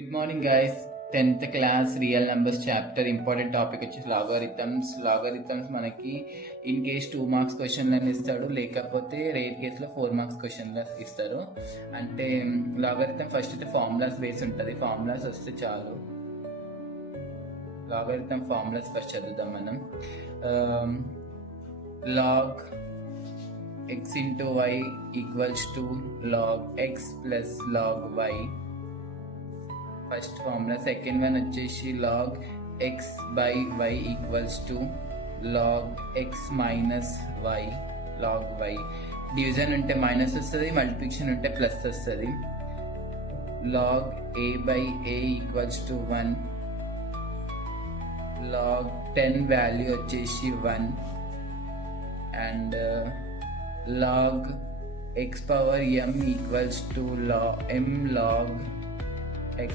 Good morning guys. 10th class real numbers chapter important topic వచ్చేసి logarithms మనకి in case 2 marks క్వశ్చన్లను ఇస్తాడు, లేకపోతే రేర్ కేసులో 4 మార్క్స్ క్వశ్చన్లు ఇస్తారు. అంటే లాగరిథం ఫస్ట్ అయితే ఫార్ములాస్ బేస్ ఉంటుంది. ఫార్ములాస్ వస్తే చాలు. లాగరిథం ఫార్ములాస్ ఫస్ట్ చదువుదాం మనం. Log x into y equals to log x plus log y. First formula. Second one వచ్చేసి log x by y equals to log x minus y. Log y division ఉంటే minus వస్తుంది, multiplication ఉంటే plus వస్తుంది. Log a by a equals to 1. Log 10 value వచ్చేసి 1. And log x power m equals to m log x.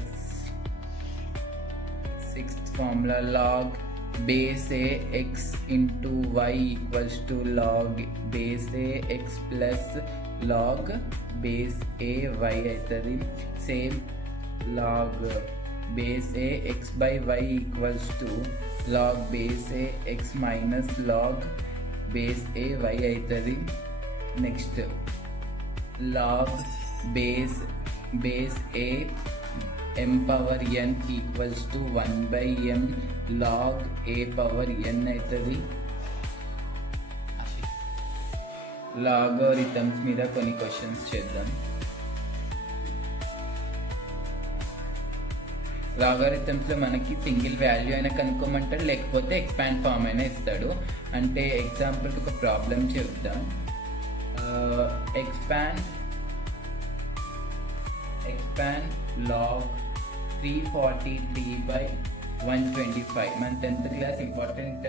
Sixth formula, log base a x into y equals to log base a x plus log base a y అవుతుంది. Same log base a x by y equals to log base a x minus log base a y అవుతుంది. Next log base a m power n equals to 1 by m log a power n అవుతుంది. Logarithms మీద కొన్ని questions చేద్దాం. లాగరిథమ్స్లో మనకి single value అయినా కనుక్కోమంటాడు, లేకపోతే expand form అయినా ఇస్తాడు. అంటే ఎగ్జాంపుల్కి ఒక ప్రాబ్లం చెప్దాం. expand log 343 by 125. మన 10th క్లాస్ ఇంపార్టెంట్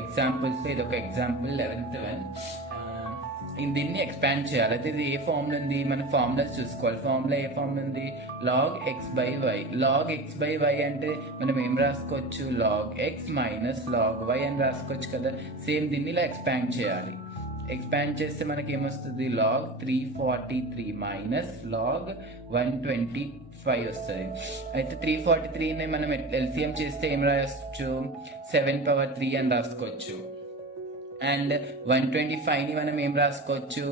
ఎగ్జాంపుల్స్ ఇది ఒక ఎగ్జాంపుల్ 11th వన్. దీన్ని ఎక్స్పాండ్ చేయాలి. అయితే ఇది ఏ ఫార్ములా ఉంది, మన ఫార్ములాస్ చూసుకోవాలి. ఫార్ములా ఏ ఫార్ములా ఉంది, log x by y. Log x by y అంటే మనం ఏం రాసుకోవచ్చు, log x minus log y అని రాసుకోవచ్చు కదా. సేమ్ దీన్ని ఇలా ఎక్స్పాండ్ చేయాలి. ఎక్స్పాండ్ చేస్తే మనకి ఏమొస్తుంది, లాగ్ 343 మైనస్ లాగ్ 125 వస్తుంది. అయితే 343ని మనం ఎల్సిఎం చేస్తే ఏం రాయొచ్చు, 7 power 3 అని రాసుకోవచ్చు. అండ్ 125ని మనం ఏం రాసుకోవచ్చు,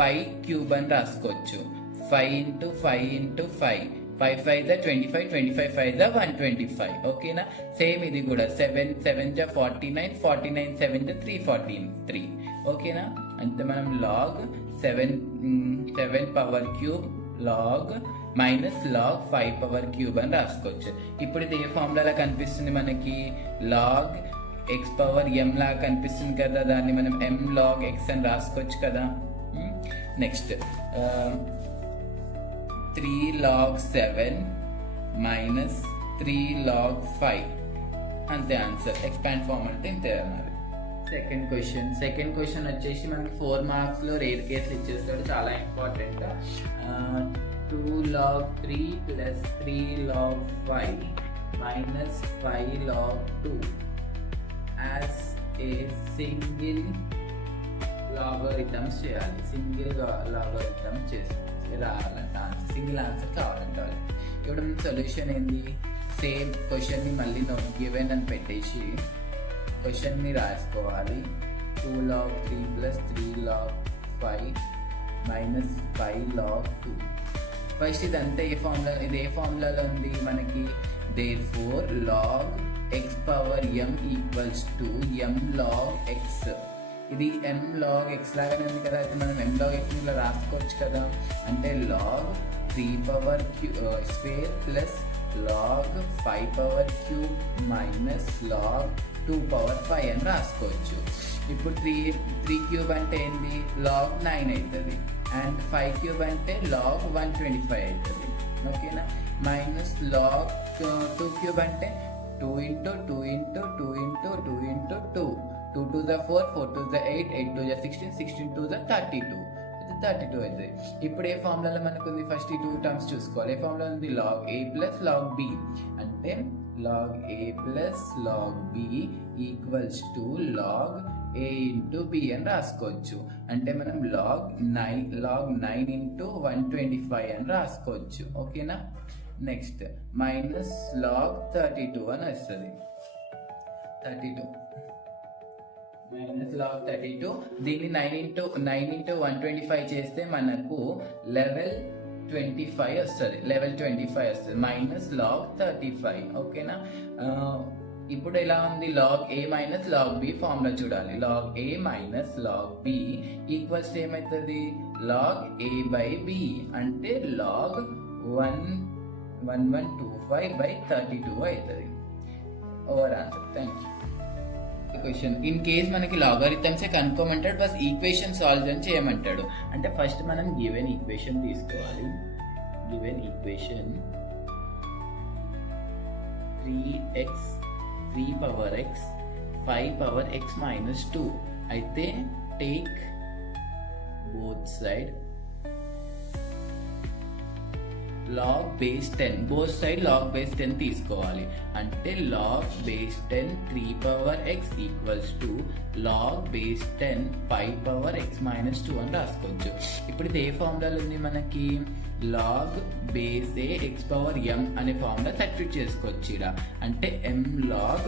5 క్యూబ్ అని రాసుకోవచ్చు. 5 into 5 into 5, 5 5 ద 25, 25 5 ద 125. ఓకేనా. సేమ్ ఇది కూడా 7 7 ద 49, 49 7 ద 343. ఓకేనా. అంటే మనం log 7 power cube log minus log 5 power cube అని రాసుకోవచ్చు. ఇప్పుడు ఇది ఏ ఫార్ములా కనిపిస్తుంది మనకి, లాగ్ ఎక్స్ పవర్ m లాగా కనిపిస్తుంది కదా. దాన్ని మనం m log x అని రాసుకోవచ్చు కదా. Next 3 log 7 minus 3 log 5. అంతే ఆన్సర్. ఎక్స్పాండ్ ఫార్మ్ అంటే ఇంతే అన్నారు. సెకండ్ క్వశ్చన్ వచ్చేసి మనకి 4 మార్క్స్లో రేర్ కేసులు ఇచ్చేస్తాడు, చాలా important. 2 log 3 plus 3 log 5 minus 5 log 2 as a single logarithms చేయాలి. సింగిల్ లాగరిథమ్ చేసి రావాలంట. సింగిల్ ఆన్సర్ కావాలంట. ఇప్పుడు సొల్యూషన్ ఏంది, సేమ్ క్వశ్చన్ని మళ్ళీ గివెన్ అని పెట్టేసి క్వశ్చన్ని రాసుకోవాలి. 2 log 3 plus 3 log 5 minus 5 log 2. First ఇదంతా ఇది ఏ ఫార్ములాలో ఉంది మనకి, therefore log x power m equals to m log x. ఇది m log x లాగానే ఉంది కదా. అయితే మనం m log x ఇలా రాసుకోవచ్చు కదా. అంటే log 3 power square plus log 5 power cube minus log 2 power 5 అని రాసుకోవచ్చు. ఇప్పుడు 3 క్యూబ్ అంటే ఏంది, log 9 అవుతుంది. అండ్ 5 క్యూబ్ అంటే log 125 అవుతుంది. ఓకేనా. మైనస్ log 2 క్యూబ్ అంటే 2 into 2 into 2 into 2 into 2, 2 to the 4, 4 to the 8, 8 to the 16, 16 to the 32. 32 అవుతుంది. ఇప్పుడు ఏ ఫార్ములాలో మనకు ఉంది, ఫస్ట్ ఈ 2 టర్మ్స్ చూసుకోవాలి. ఏ ఫార్ములా ఉంది, log a plus log b. అంటే log a plus log b equals to log a into b అని రాసుకోవచ్చు. అంటే మనం లాగ్ 9 ఇంటూ 125 అని రాసుకోవచ్చు. ఓకేనా. నెక్స్ట్ మైనస్ లాగ్ 32 అని వస్తుంది. 32 మైనస్ లాగ్ 32, దీన్ని 9 into 125 చేస్తే మనకు లెవెల్ 25 వస్తుంది. లెవెల్ 25 వస్తుంది మైనస్ లాగ్ 35. ఓకేనా? ఇప్పుడు ఎలా ఉంది? లాగ్ ఏ మైనస్ లాగ్ బి ఫార్ములా చూడాలి. లాగ్ ఏ మైనస్ లాగ్ బి ఈక్వల్స్ ఏమవుతుంది? లాగ్ ఏ బై బి అంటే లాగ్ 1125/32 అవుతుంది. Over answer. Thank you. Question, in case మనకి లాగారిథమ్స్ కనుక్కోమంటాడు, బస్ ఈక్వేషన్ సాల్వ్ అని చేయమంటాడు. అంటే ఫస్ట్ మనం గివెన్ ఈక్వేషన్ తీసుకోవాలి. Given equation 3x 3 power x 5 power x minus 2 అయితే take both side log base 10, both side log base 10 తీసుకోవాలి. అంటే log base 10 3 power x equals to log base 10 5 power x minus 2 అని రాసుకోవచ్చు. ఇప్పుడు ఇది ఏ ఫార్ములాలో ఉంది మనకి? log base a x power m అనే ఫార్ములా సబ్స్టిట్యూట్ చేసుకోవచ్చు ఇక్కడ. అంటే m log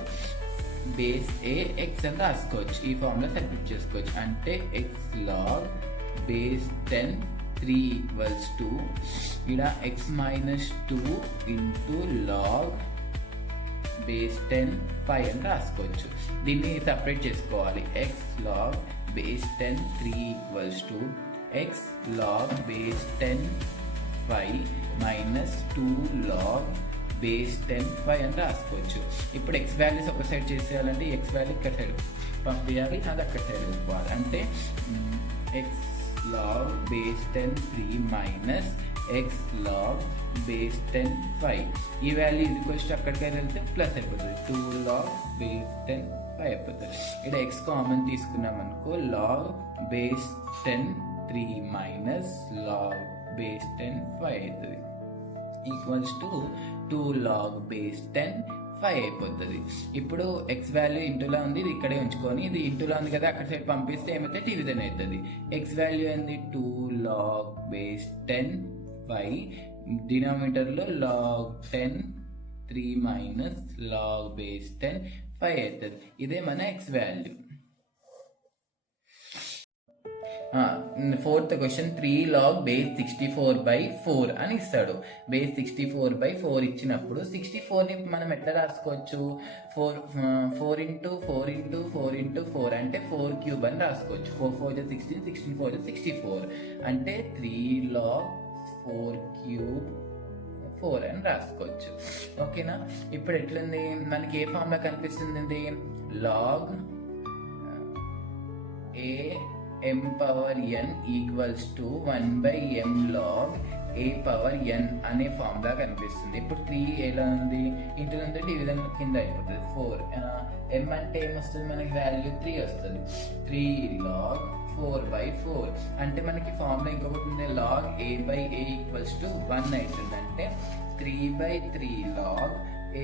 base a x అని రాసుకోవచ్చు. ఈ ఫార్ములా సబ్స్టిట్యూట్ చేసుకోవచ్చు. అంటే x log base 10 3 equals to ఇక్కడ x minus 2 into log base 10 5 అని రాసుకోవచ్చు. దీన్ని సపరేట్ చేసుకోవాలి. x log base 10 3 equals to x log base 10 5 minus 2 log base 10 5 అని రాసుకోవచ్చు. ఇప్పుడు x వాల్యూస్ ఒక సైడ్ చేసేయాలంటే x వాల్యూ ఇక్కడ సైడ్ పంపించాలి, అది అక్కడ సైడ్ వెళ్ళిపోవాలి. అంటే x log base 10 3 minus x log base 10 5 ఈ వాల్యూ ఈక్వల్స్ టు అక్కడికి వెళ్తే ప్లస్ అయిపోతుంది. 2 log base 10 5 అయిపోతుంది. ఇక్కడ x కామన్ తీసుకున్నాం అనుకో, log base 10 3 minus log base 10 5 అవుతుంది. ఈక్వల్స్ టు 2 log base 10 5 అయిపోతుంది. ఇప్పుడు ఎక్స్ వాల్యూ ఇంటూలో ఉంది, ఇది ఇక్కడే ఉంచుకొని, ఇది ఇంటూలో ఉంది కదా, అక్కడ సైడ్ పంపిస్తే ఏమైతే డివిజన్ అవుతుంది. ఎక్స్ వాల్యూ ఏంది? 2 log base 10 5, డినామినేటర్లో log 10 3 minus log base 10 5 అవుతుంది. ఇదే మన X value. Fourth question 3 log base 64/4 అని ఇస్తాడు. బేస్ 64/4 ఇచ్చినప్పుడు 64ని మనం ఎట్లా రాసుకోవచ్చు? 4 into 4 into 4 into 4 అంటే 4 క్యూబ్ అని రాసుకోవచ్చు. 4 4 16 16 4 64 అంటే 3 log 4 క్యూబ్ 4 అని రాసుకోవచ్చు. ఓకేనా? ఇప్పుడు ఎట్లుంది మనకి? ఏ ఫార్ములా కనిపిస్తుంది? log a m power n equals to 1/m log a power n అనే ఫార్ములా కనిపిస్తుంది. ఇప్పుడు 3 ఎలా ఉంది? ఇంటూ ఉంది, డివిజన్ కింద అయిపోతుంది. 4 m అంటే ఏమొస్తుంది మనకి? వాల్యూ 3 వస్తుంది. 3 log 4/4 అంటే మనకి ఫార్ములా ఇంకొకటి ఉంది, log a/a ఈక్వల్స్ టు 1 అవుతుంది. అంటే 3/3 log a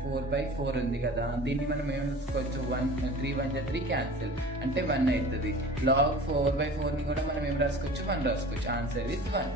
4/4 ఉంది కదా, దీన్ని మనం ఏం రాసుకోవచ్చు? 3 1 3 క్యాన్సిల్ అంటే 1 అవుతుంది. log 4/4ని కూడా మనం ఏం రాసుకోవచ్చు? 1 రాసుకోవచ్చు. Answer is 1.